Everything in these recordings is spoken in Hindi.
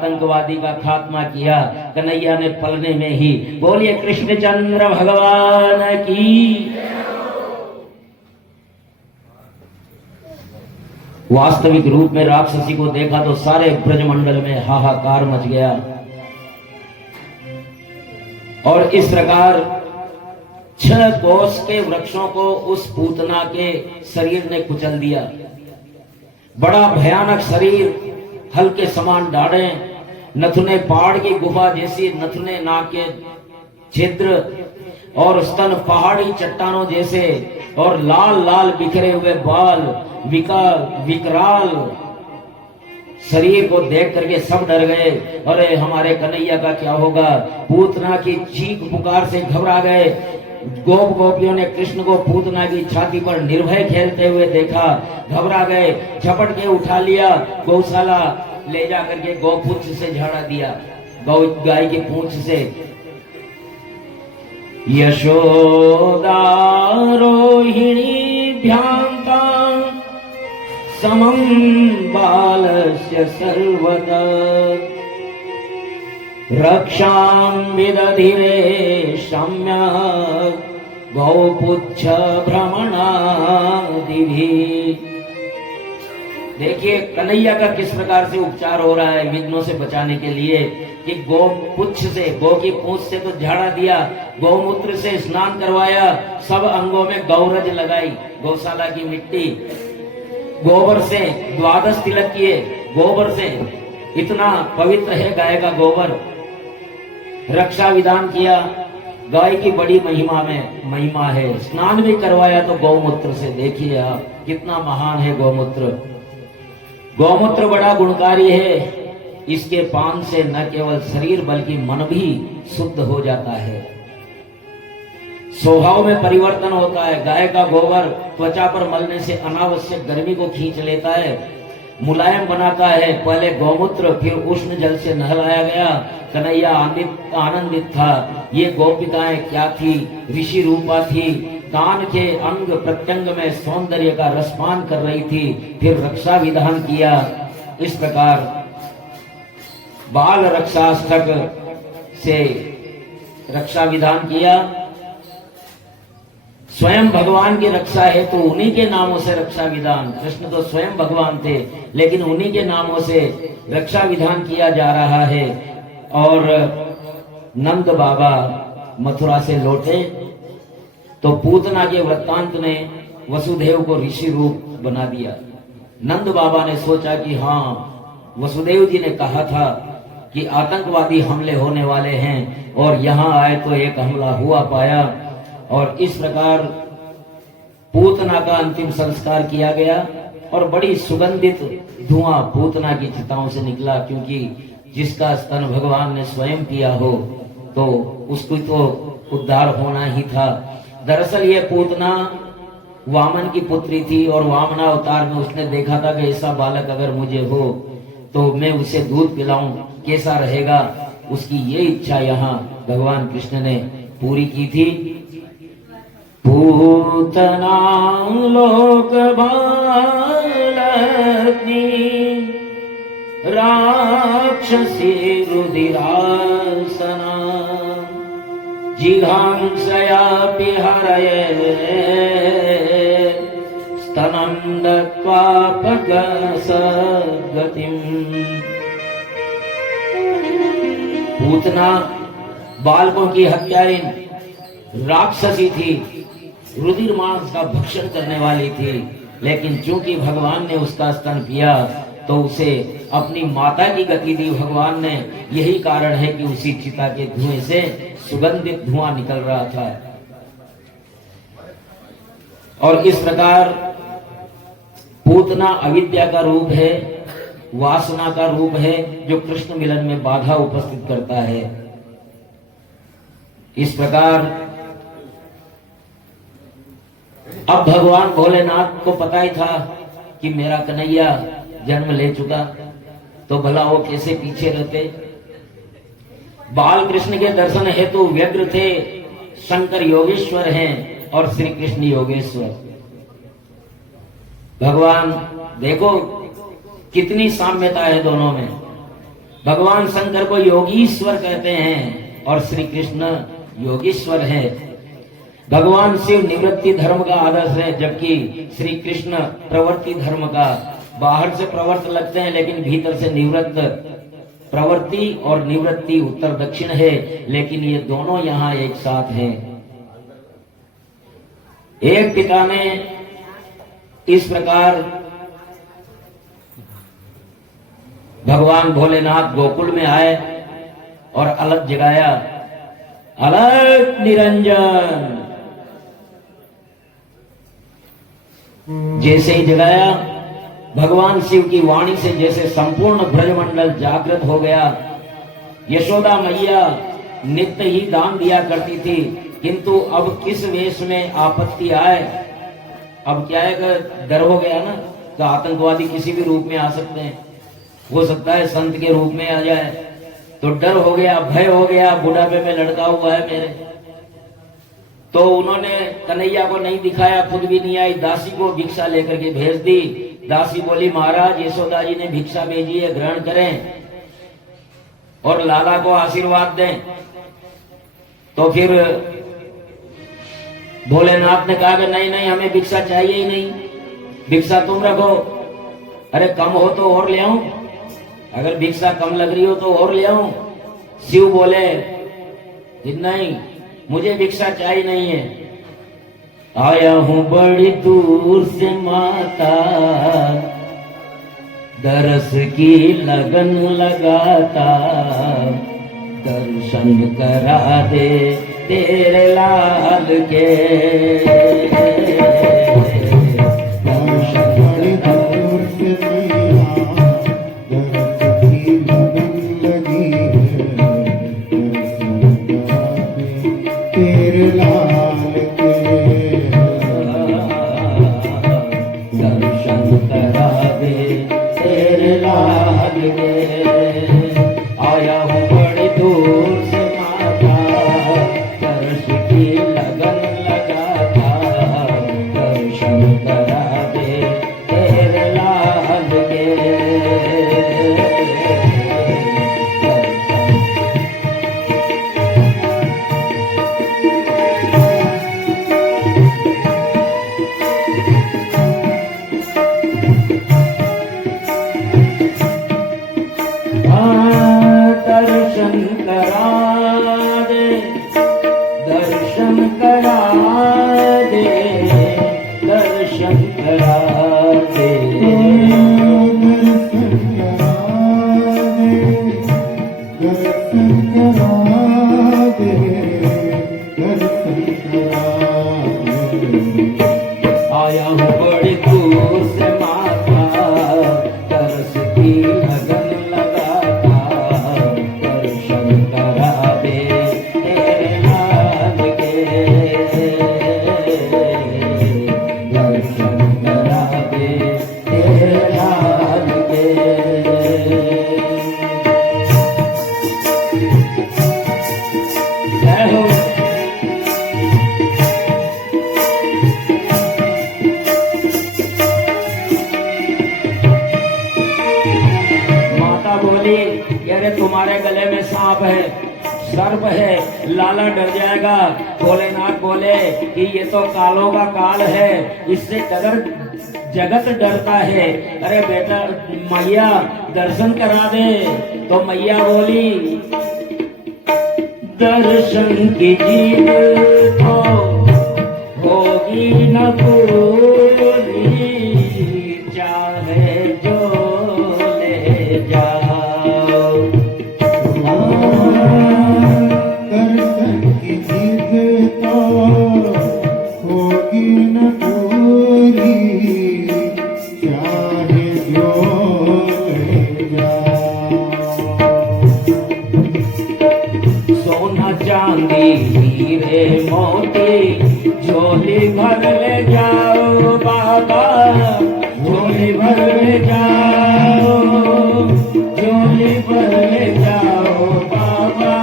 आतंकवादी का खात्मा किया कन्हैया ने पलने में ही। बोलिए कृष्णचंद्र भगवान की। वास्तविक रूप में राक्षसी को देखा तो सारे ब्रजमंडल में हाहाकार मच गया और इस प्रकार 6 कोस के वृक्षों को उस पूतना के शरीर ने कुचल दिया। बड़ा भयानक शरीर, हल्के समान डाढ़े, नथुने पहाड़ की गुफा जैसी, नथुने नाक के छिद्र और स्तन पहाड़ी चट्टानों जैसे, और लाल लाल बिखरे हुए बाल, विकराल शरीर को देख करके सब डर गए। अरे हमारे कन्हैया का क्या होगा। पूतना की चीख पुकार से घबरा गए। गोप गोपियों ने कृष्ण को पूतना की छाती पर निर्भय खेलते हुए देखा, घबरा गए, झपट के उठा लिया, गौशाला ले जा करके गौपुच्छ से झाड़ा दिया, गाय की पूंछ से। यशोदा रोहिणी भ्रांता समं बालस्य सर्वदा रक्षां विदधिरे सम्यक् गौपुच्छ भ्रमणादिभिः। देखिए कन्हैया का किस प्रकार से उपचार हो रहा है विघ्नों से बचाने के लिए कि गौ पुच्छ से, गौ की पूंछ से तो झाड़ा दिया, गौमूत्र से स्नान करवाया, सब अंगों में गौरज लगाई, गौशाला की मिट्टी, गोबर से 12 तिलक किए, गोबर से, इतना पवित्र है गाय का गोबर। रक्षा विधान किया, गाय की बड़ी महिमा है। स्नान भी करवाया तो गौमूत्र से। देखिए आप कितना महान है गौमूत्र। गौमूत्र बड़ा गुणकारी है। इसके पान से न केवल शरीर बल्कि मन भी शुद्ध हो जाता है, स्वभाव में परिवर्तन होता है। गाय का गोबर त्वचा पर मलने से अनावश्यक गर्मी को खींच लेता है, मुलायम बनाता है। पहले गौमूत्र फिर उष्ण जल से नहलाया गया। कन्हैया आनंदित था। ये गोपिकाएं क्या थी, ऋषि रूपा थी, कान के अंग प्रत्यंग में सौंदर्य का रसपान कर रही थी। फिर रक्षा विधान किया। इस प्रकार बाल रक्षाष्टक से रक्षा विधान किया। स्वयं भगवान की रक्षा है तो उन्हीं के नामों से रक्षा विधान। कृष्ण तो स्वयं भगवान थे लेकिन उन्हीं के नामों से रक्षा विधान किया जा रहा है। और नंद बाबा मथुरा से लौटे तो पूतना के वृत्तांत ने वसुदेव को ऋषि रूप बना दिया। नंद बाबा ने सोचा कि हाँ, वसुदेव जी ने कहा था कि आतंकवादी हमले होने वाले हैं और यहाँ आए तो एक हमला हुआ पाया। और इस प्रकार पूतना का अंतिम संस्कार किया गया और बड़ी सुगंधित धुआं पूतना की चिताओं से निकला, क्योंकि जिसका स्तन भगवान ने स्वयं पिया हो तो उसको तो उद्धार होना ही था। दरअसल ये पूतना वामन की पुत्री थी और वामना अवतार में उसने देखा था कि ऐसा बालक अगर मुझे हो तो मैं उसे दूध पिलाऊं, कैसा रहेगा। उसकी ये इच्छा यहाँ भगवान कृष्ण ने पूरी की थी। पूतना लोक बालकी राक्षसी रुधिरासना जिघांसया पिहरये स्तनं दत्त्वा पगसगतिम्। पूतना बालकों की हत्यारिन राक्षसी थी, रुधिर मांस का भक्षण करने वाली थी। लेकिन चूंकि भगवान ने उसका स्तन पिया तो उसे अपनी माता की गति दी भगवान ने। यही कारण है कि उसी चिता के धुएं से सुगंधित धुआं निकल रहा था। और इस प्रकार पूतना अविद्या का रूप है, वासना का रूप है, जो कृष्ण मिलन में बाधा उपस्थित करता है। इस प्रकार अब भगवान भोलेनाथ को पता ही था कि मेरा कन्हैया जन्म ले चुका, तो भला वो कैसे पीछे रहते। बाल कृष्ण के दर्शन हेतु व्यग्र थे। शंकर योगेश्वर हैं और श्री कृष्ण योगेश्वर। भगवान देखो कितनी साम्यता है दोनों में। भगवान शंकर को योगीश्वर कहते हैं और श्री कृष्ण योगीश्वर है। भगवान शिव निवृत्ति धर्म का आदर्श है, जबकि श्री कृष्ण प्रवृत्ति धर्म का। बाहर से प्रवर्त लगते हैं लेकिन भीतर से निवृत्त। प्रवृत्ति और निवृत्ति उत्तर दक्षिण है, लेकिन ये दोनों यहाँ एक साथ हैं। एक पिता ने इस प्रकार भगवान भोलेनाथ गोकुल में आए और अलग जगाया, अलग निरंजन। जैसे ही जगाया, भगवान शिव की वाणी से जैसे संपूर्ण ब्रजमंडल जागृत हो गया। यशोदा मैया नित्य ही दान दिया करती थी, किंतु अब किस वेश में आपत्ति आए, अब क्या है कि डर हो गया ना, तो आतंकवादी किसी भी रूप में आ सकते हैं, हो सकता है संत के रूप में आ जाए, तो डर हो गया, भय हो गया, बुढ़ापे में लड़का हुआ है मेरे। तो उन्होंने कन्हैया को नहीं दिखाया, खुद भी नहीं आई, दासी को भिक्षा लेकर के भेज दी। दासी बोली, महाराज यशोदा जी ने भिक्षा भेजी है, ग्रहण करें और लाला को आशीर्वाद दें। तो फिर भोलेनाथ ने कहा कि नहीं नहीं, हमें भिक्षा चाहिए ही नहीं, भिक्षा तुम रखो। अरे कम हो तो और ले आऊं, अगर भिक्षा कम लग रही हो तो और ले आऊं। शिव बोले कि नहीं, मुझे भिक्षा चाहिए नहीं है, आया हूं बड़ी दूर से माता, दरस की लगन लगाता, दर्शन करा दे तेरे लाल के। तुम्हारे गले में सांप है, सर्प है, लाला डर जाएगा। भोलेनाथ बोले कि ये तो कालों का काल है, इससे जगत डरता है। अरे बेटा मैया दर्शन करा दे। तो मैया बोली, दर्शन की जीत तो होगी न पूरी, चाहे जो ले जाओ। दर्शन की जीत तो होगी न पूरी, चाहे जो ले जाओ। सोना चांदी हीरे मोती झोली भर ले जाओ बाबा, झोली भर ले जाओ, झोली भर ले जाओ बाबा,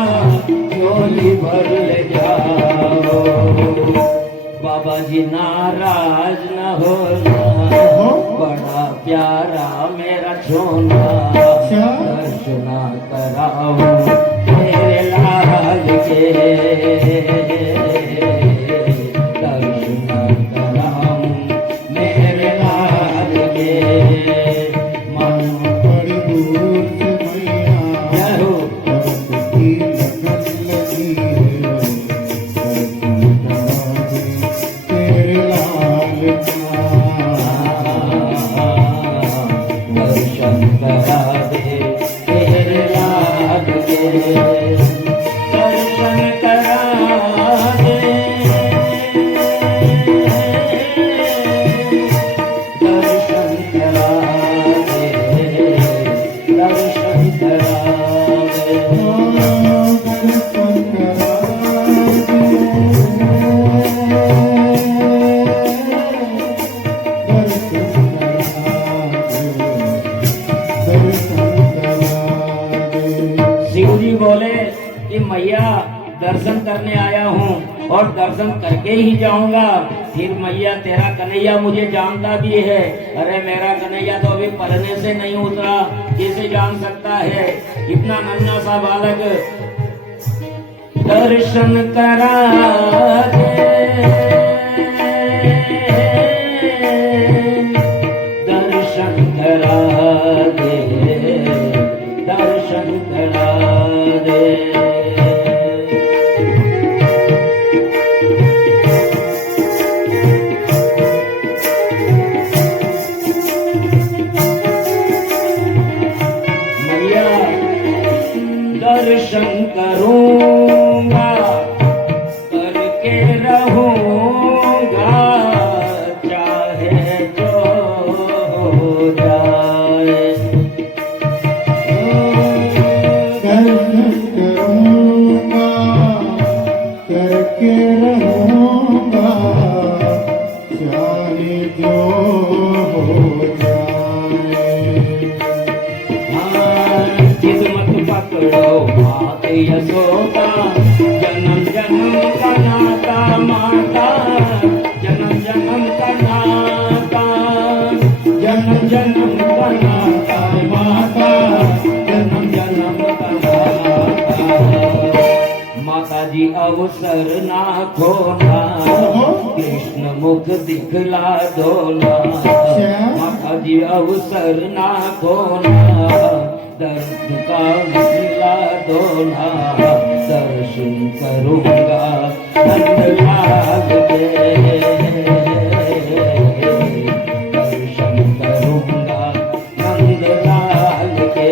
झोली भर ले जाओ। बाबा जी नाराज न होना, बड़ा प्यारा मेरा सोना। दर्शन कराऊं तेरे लाल के, दर्शन कराऊं मेरे लाल के। मन बड़ी दूर से मैया जय हो जगत की लगन लगी है, दर्शन करा दे तेरे लाल के। दर्शन करा दे, दर्शन करा दे, दर्शन करा दे, दर्शन करा शिव जी बोले कि मैया दर्शन करने आया हूँ और दर्शन करके ही जाऊंगा। फिर मैया तेरा कन्हैया मुझे जानता भी है। अरे मेरा कन्हैया तो अभी पढ़ने से नहीं उतरा, कैसे जान सकता है इतना नन्हा सा बालक। दर्शन करा दे, दर्शन करा दे, दर्शन करा दे। मैया दर्शन करूंगा करके रहूंगा, चाहे जो हो जाए। दर्शन करूंगा करके रहूंगा, चाहे जो हो जाए। जिद मत पकड़ो मात यशोदा, जन्म जन्म का नाता माता, जन्म जन्म का नाता, जन्म जन्म का नाता माता, जन्म जन्म का नाता। माता जी अवसर ना खोना, कृष्ण मुख दिखला दोना। माता जी अवसर ना खोना, दर्द का दिखला दोना। दर्शन करूंगा नंदलाल के, दर्शन करूंगा नंदलाल के।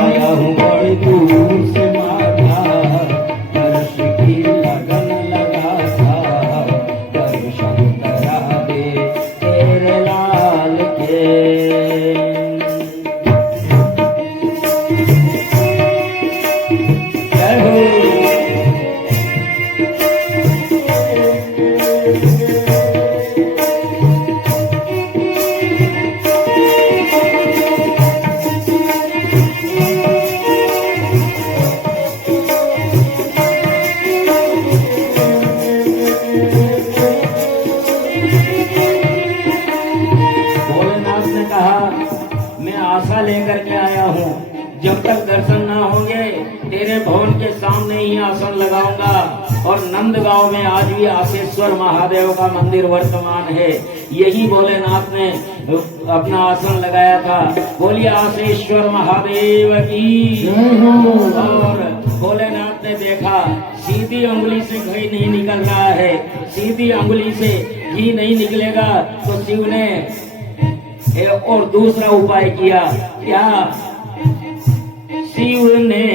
आया हूँ बड़ी दूर से माता, दर्श की लगन लगा था। दर्शन करा दे तेरे लाल के। जय हो भोलेनाथ ने कहा मैं आशा लेकर के आया हूँ, जब तक दर्शन ना होंगे तेरे भवन के सामने ही आसन लगाऊंगा। और नंदगांव में आज भी आसेश्वर महादेव का मंदिर वर्तमान है। यही भोलेनाथ ने अपना आसन लगाया था। बोलिए आसेश्वर महादेव की। और भोलेनाथ ने देखा सीधी उंगली से घी नहीं निकल रहा है, सीधी उंगली से घी नहीं निकलेगा, तो शिव ने और दूसरा उपाय किया। क्या? शिव ने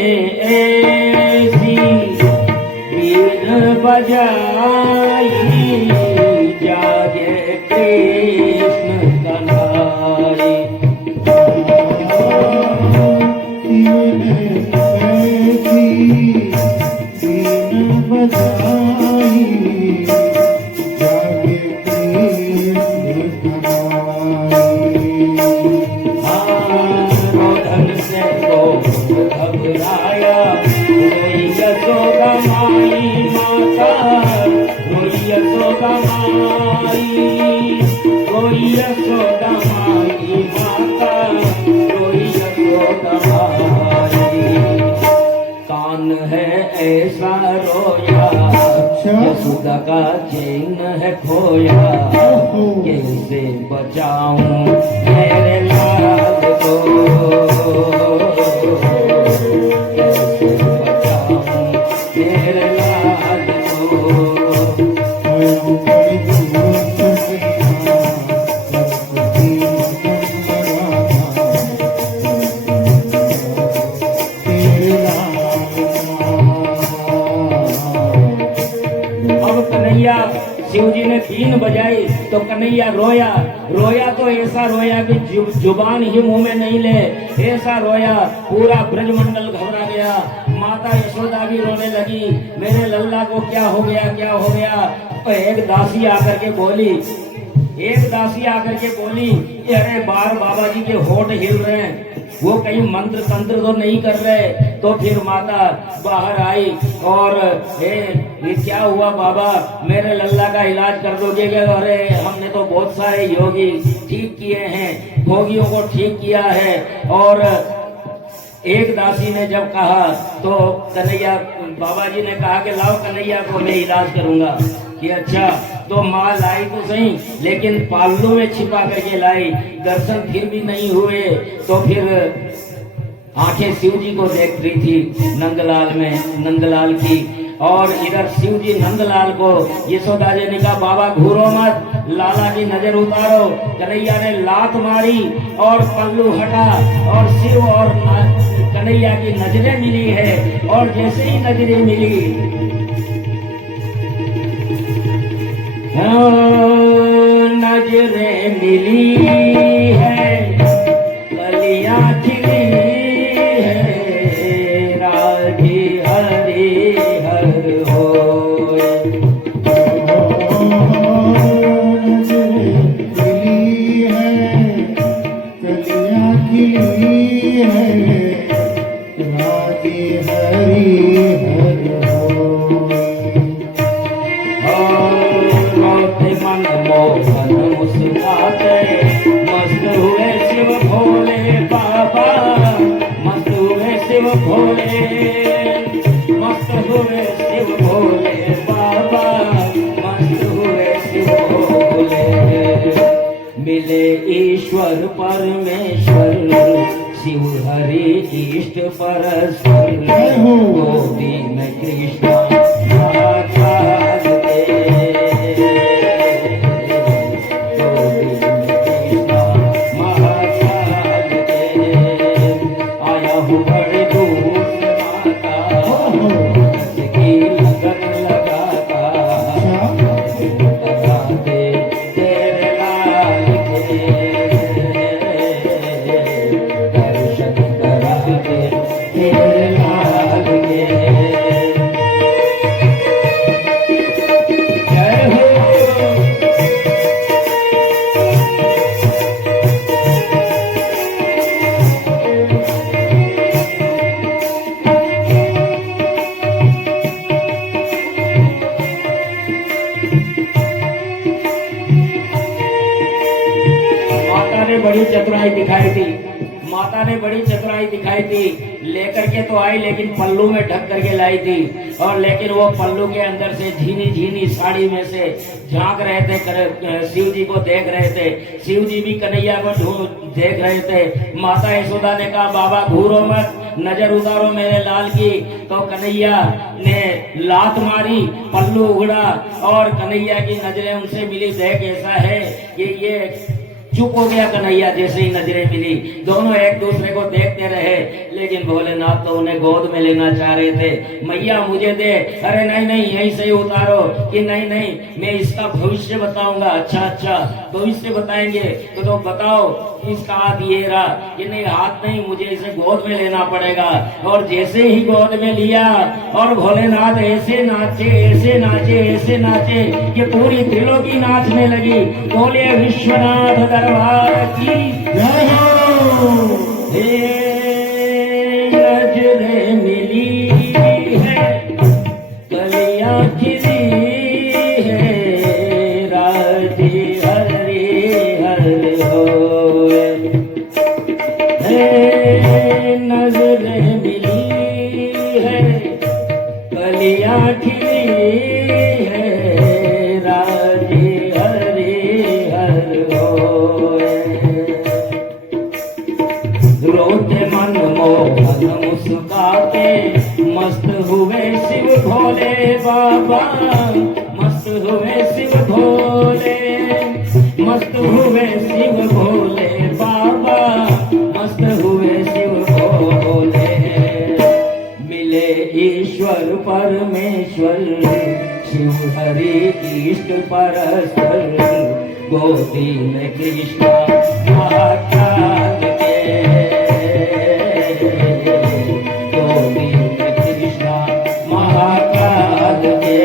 ऐसी बीन बजाई, जागे कृष्ण कन्हैया। रोदन से को घबराया, रोई यशोदा माई माता, रोई यशोदा माई, मान है ऐसा रोया, यशोदा का चैन है खोया, कैसे बचाऊं मेरे लाल को, कैसे बचाऊं मेरे लाल को। शिव जी ने बीन बजाई तो कन्हैया रोया, रोया तो ऐसा रोया कि जुबान ही मुंह में नहीं ले, ऐसा रोया पूरा ब्रजमंडल घबरा गया। माता यशोदा भी रोने लगी, मेरे लल्ला को क्या हो गया, क्या हो गया। तो एक दासी आकर के बोली, अरे बार बाबा जी के होठ हिल रहे हैं, वो कहीं मंत्र तंत्र तो नहीं कर रहे। तो फिर माता बाहर आई और ये क्या हुआ बाबा, मेरे लल्ला का इलाज कर दोगे क्या? अरे हमने तो बहुत सारे योगी ठीक किए हैं, भोगियों को ठीक किया है। और एक दासी ने जब कहा तो कन्हैया, बाबा जी ने कहा कि लाओ कन्हैया को मैं इलाज करूंगा। कि अच्छा, तो माँ लाई तो सही लेकिन पाल्लू में छिपा करके लाई, दर्शन फिर भी नहीं हुए। तो फिर आंखें शिव जी को देख रही थी नंदलाल की, और इधर शिव जी नंदलाल को। यशोदा जी ने कहा बाबा घूरो मत, लाला की नजर उतारो। कन्हैया ने लात मारी और पल्लू हटा और शिव और कन्हैया की नजरें मिली है। और जैसे ही नजरें मिली, नजरें मिली है, कलियां खिली है, राधे हरे हर होए। मिली है, कलियां खिली है, राधे हरि हर होए। मोहन मुस्कुराते मस्त हुए शिव भोले बाबा, मस्त हुए शिव भोले, मस्त हुए शिव भोले बाबा, मस्त हुए शिव भोले। मिले ईश्वर परमेश्वर, शिव हरि इष्ट परस्पर, गोदी में कृष्ण बड़ी चतुराई दिखाई थी, माता ने बड़ी चतुराई दिखाई थी। लेकर के तो आई लेकिन पल्लू में ढक करके लाई थी। और लेकिन वो पल्लू के अंदर से झीनी झीनी साड़ी में से झांक रहे थे, शिव जी को देख रहे थे। शिव जी भी कन्हैया को देख रहे थे। माता यशोदा ने कहा बाबा घूरो मत, नजर उतारो मेरे लाल की। तो कन्हैया ने लात मारी, पल्लू उगड़ा और कन्हैया की नजरें उनसे मिली। देख ऐसा है कि ये चुप हो गया कन्हैया जैसे ही नजरें मिली। दोनों एक दूसरे को देखते रहे, लेकिन भोलेनाथ तो उन्हें गोद में लेना चाह रहे थे। मैया मुझे दे, अरे नहीं नहीं यहीं से ही उतारो। कि नहीं नहीं मैं इसका भविष्य बताऊंगा। अच्छा अच्छा भविष्य बताएंगे तो बताओ इसका हाथ ये रहा। कि नहीं हाथ नहीं, मुझे इसे गोद में लेना पड़ेगा। और जैसे ही गोद में लिया और भोलेनाथ ऐसे नाचे ऐसे नाचे ऐसे नाचे कि पूरी त्रिलोकी नाचने लगी। बोले विश्वनाथ दरबार की जय हो। नजरें मिली है, कलियां खिली है, राधे हरे हर होए। नजरें मिली है, कलियां खिली है राजे हरि हर होए। रोते मन मोहन मुस्काते मस्त हुए शिव भोले बाबा, मस्त हुए शिव भोले, मस्त हुए शिव भोले बाबा, मस्त हुए शिव भोले। मिले ईश्वर परमेश्वर शिव हरि इष्ट परस्पर, गोदी में कृष्ण महाकाल के, गोदी में कृष्ण महाकाल के।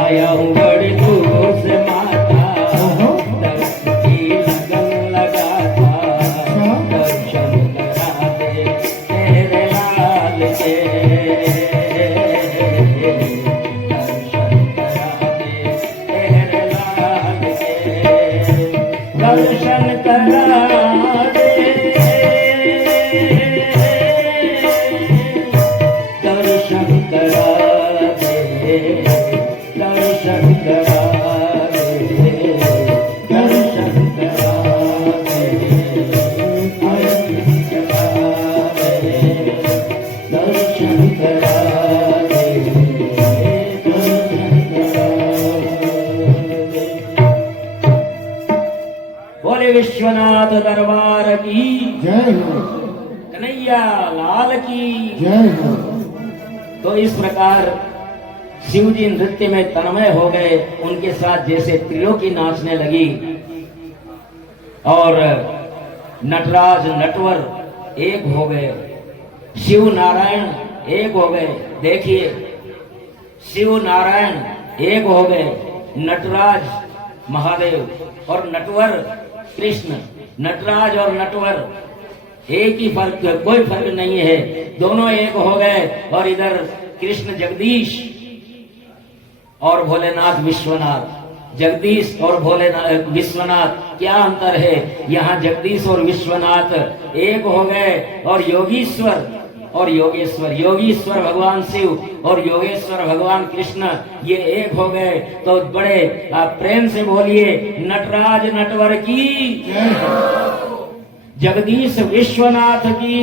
आया हूँ बड़ी दूर से माता, दर्शन की लगन लगाता, दर्शन करा दे तेरे लाल के, दर्शन करा दे तेरे लाल के, दर्शन करा दे, दर्शन करा दे, दर्शन करा दे, दर्शन करा दे, आरती करा दे, दर्शन करा दे, दर्शन करा दे। बोले विश्वनाथ दरबार की जय हो, कन्हैया लाल की। जय हो। तो इस प्रकार शिव जी नृत्य में तन्मय हो गए, उनके साथ जैसे त्रिलोकी नाचने लगी और नटराज नटवर एक हो गए, शिव नारायण एक हो गए। देखिए शिव नारायण एक हो गए, नटराज महादेव और नटवर कृष्ण। नटराज और नटवर एक ही फर्क, कोई फर्क नहीं है, दोनों एक हो गए। और इधर कृष्ण जगदीश और भोलेनाथ विश्वनाथ, जगदीश और भोलेनाथ विश्वनाथ क्या अंतर है? यहाँ जगदीश और विश्वनाथ एक हो गए और योगीश्वर और योगेश्वर, योगीश्वर भगवान शिव और योगेश्वर भगवान कृष्ण ये एक हो गए। तो बड़े आप प्रेम से बोलिए नटराज नटवर की, जगदीश विश्वनाथ की,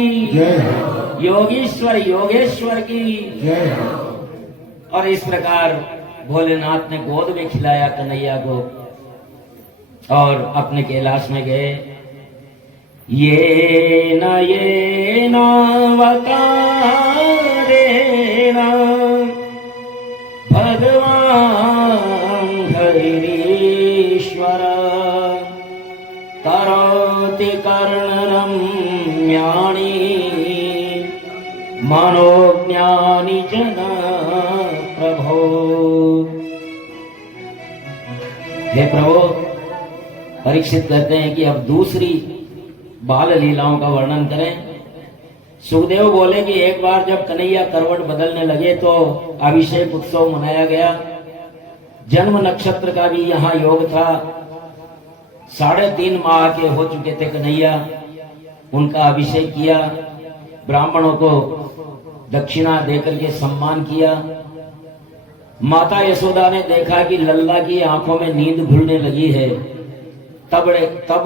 योगीश्वर योगेश्वर की। और इस प्रकार भोलेनाथ ने गोद में खिलाया कन्हैया को और अपने कैलाश में गए। ये न वकारेण भगवान हरीश्वर, करोति कर्णरम्याणि मनोज्ञानि जन प्रभो। हे प्रभु, परीक्षित करते हैं कि अब दूसरी बाल लीलाओं का वर्णन करें। सुखदेव बोले कि एक बार जब कन्हैया करवट बदलने लगे तो अभिषेक उत्सव मनाया गया। जन्म नक्षत्र का भी यहाँ योग था। 3.5 माह के हो चुके थे कन्हैया, उनका अभिषेक किया, ब्राह्मणों को दक्षिणा देकर के सम्मान किया। माता यशोदा ने देखा कि लल्ला की आंखों में नींद घुलने लगी है, तब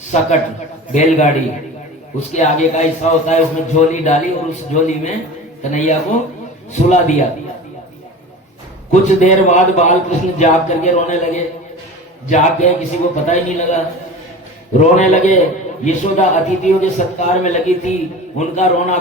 सकट बैलगाड़ी उसके आगे का हिस्सा होता है, उसमें झोली डाली और उस झोली में कन्हैया को सुला दिया। कुछ देर बाद बाल कृष्ण जाग करके रोने लगे। जाग गए, किसी को पता ही नहीं लगा, रोने लगे। यशोदा अतिथियों के सत्कार में लगी थी, उनका रोना